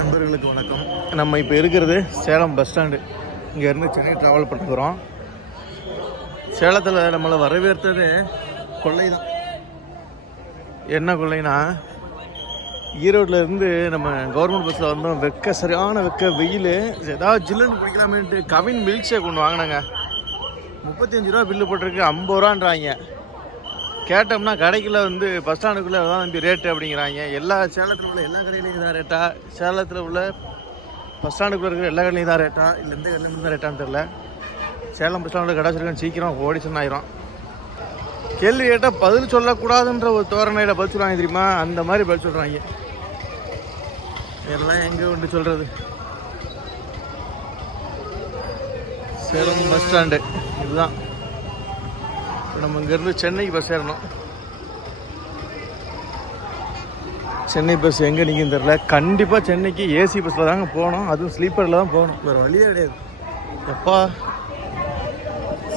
நண்பர்களுக்கு வணக்கம். நம்ம இப்போ இருக்கிறது சேலம் பஸ் ஸ்டாண்டு. இங்கேருந்து சென்னை ட்ராவல் பண்ண போகிறோம். சேலத்தில் நம்மளை வரவேற்றது கொள்ளை தான். என்ன கொள்ளைனா, ஈரோட்டில் இருந்து நம்ம கவர்மெண்ட் பஸ்ஸில் வந்தோம். சரியான வெயில். ஏதாவது ஜில்லுன்னு குடிக்கலாமேன்ட்டு கவின் மில்க் ஷேக் ஒன்று வாங்கினாங்க. 35 ரூபா பில்லு போட்டிருக்கு, 50 ரூபான்றாங்க. கேட்டோம்னா கடைக்குள்ள பஸ் ஸ்டாண்டுக்குள்ளே தான் நம்பி ரேட்டு அப்படிங்கிறாங்க. சேலத்தில் உள்ள எல்லா கடையிலையும் தான் ரேட்டா, சேலத்தில் உள்ள பஸ் ஸ்டாண்டுக்குள்ளே இருக்கிற எல்லா கடையிலையும் தான் ரேட்டா, இல்லை எந்த கடையிலும் தான் ரேட்டான்னு தெரில. சேலம் பஸ் ஸ்டாண்டில் கடை வச்சிருக்கேன், சீக்கிரம் ஓடி சொன்னாயிரும். கேள்வி கேட்டால் பதில் சொல்லக்கூடாதுன்ற ஒரு தோரணையில் பதில் சொல்லுவாங்க தெரியுமா, அந்த மாதிரி பதில் சொல்கிறாங்க. எல்லாம் எங்கே கொண்டு சொல்கிறது. சேலம் பஸ் ஸ்டாண்டு இதுதான். நம்ம இங்கேருந்து சென்னைக்கு பஸ் ஏறணும். சென்னை பஸ் எங்கே நிற்குன்னு தெரில. கண்டிப்பாக சென்னைக்கு ஏசி பஸ்ஸில் தாங்க போகணும், அதுவும் ஸ்லீப்பரில் தான் போகணும், வேறு வழியே கிடையாது. எப்பா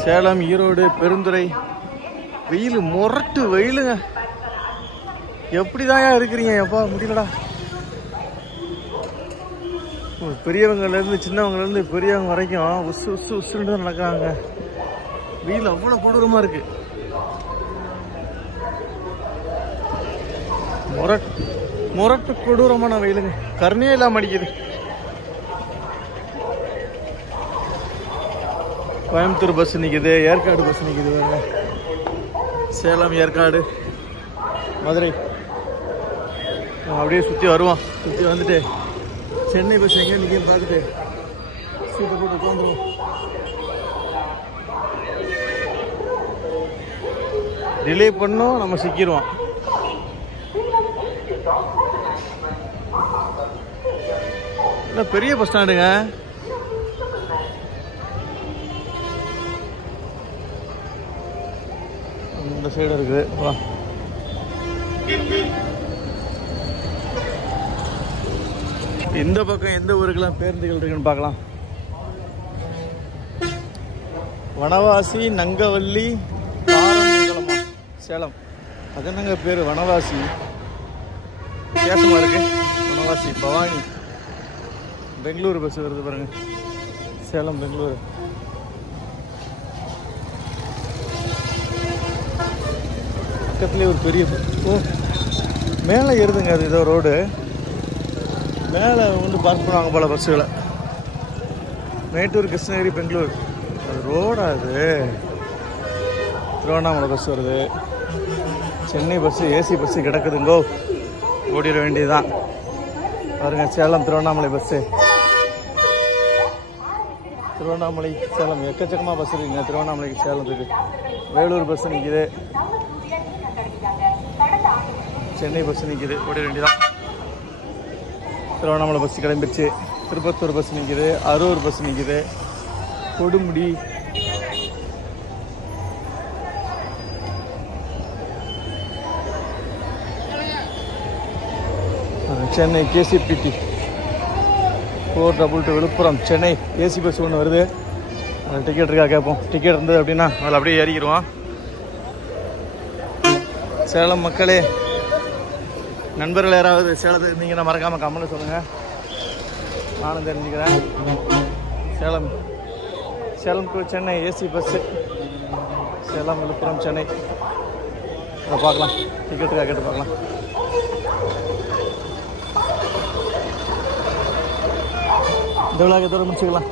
சேலம், ஈரோடு, பெருந்துறை வெயில், முரட்டு வெயிலுங்க. எப்படி தான் இருக்கிறீங்க? எப்பா முடியலடா. பெரியவங்கலேருந்து சின்னவங்கலேருந்து பெரியவங்க வரைக்கும் உசு உசு உசுன்னு தான் நடக்கிறாங்க. வெயில் அவ்வளோ கொடூரமாக இருக்கு. முரட்டு கொடூரமான வெயிலுங்க, கருணையே இல்லாமல் அடிக்குது. கோயம்புத்தூர் பஸ் நிற்குது, ஏற்காடு பஸ் நிற்குது. வேற சேலம், ஏற்காடு, மதுரை அப்படியே சுற்றி வருவோம். சுற்றி வந்துட்டு சென்னை பஸ் எங்கே நிற்குன்னு பார்த்துட்டு சீட்டை போட்டு உட்காந்துருவோம். டிலே பண்ணோம், நம்ம சிக்கிடுவோம். இல்லை பெரிய பஸ் ஸ்டாண்டுங்க. இந்த சைடு இருக்குது. இந்த பக்கம் எந்த ஊருக்கெல்லாம் பேருந்துகள் இருக்குன்னு பார்க்கலாம். வனவாசி, நங்கவல்லி, சேலம். அது என்னங்க பேர் வனவாசி? வித்தியாசமாக இருக்கு. வனவாசி, பவானி, பெங்களூர் பஸ் வருது பாருங்க. சேலம், பெங்களூர். பக்கத்துலேயே ஒரு பெரிய மேலே ஏறுதுங்க. அது ஏதோ ரோடு மேலே பார்க் பண்ணுவாங்க போல பஸ்ஸுகளை. மேட்டூர், கிருஷ்ணகிரி, பெங்களூர் அது ரோடா? அது திருவண்ணாமலை பஸ் வருது. சென்னை பஸ்ஸு, ஏசி பஸ்ஸு கிடக்குதுங்கோ, ஓடிட வேண்டியதுதான். பாருங்க, சேலம் திருவண்ணாமலை பஸ்ஸு. திருவண்ணாமலை சேலம் எக்கச்சக்கமாக பஸ் இருக்குங்க. திருவண்ணாமலைக்கு சேலத்துக்கு. வேலூர் பஸ் நிற்கிது, சென்னை பஸ் நிற்கிது, ஓடிட வேண்டியதான். திருவண்ணாமலை பஸ் கிளம்பிடுச்சு. திருப்பத்தூர் பஸ் நிற்கிது, அரூர் பஸ் நிற்கிது, கொடுமுடி, சென்னை கேசிபிடி 422 விழுப்புரம், சென்னை ஏசி பஸ் ஒன்று வருது. அதில் டிக்கெட் இருக்கா கேட்போம். டிக்கெட் இருந்தது அப்படின்னா அதில் அப்படியே ஏறிக்கிடுவோம். சேலம் மக்களே, நண்பர்கள் யாராவது சேலத்தில் இருந்தீங்கன்னா மறக்காமல் கமெண்ட்ல சொல்லுங்கள், நானும் தெரிஞ்சுக்கிறேன். Salem to Chennai AC bus. Salem, Villupuram, Chennai. அதை பார்க்கலாம், டிக்கெட்டுக்காக கேட்டு பார்க்கலாம். இந்த விழாக்கு தூரம் முடிச்சுக்கலாம்.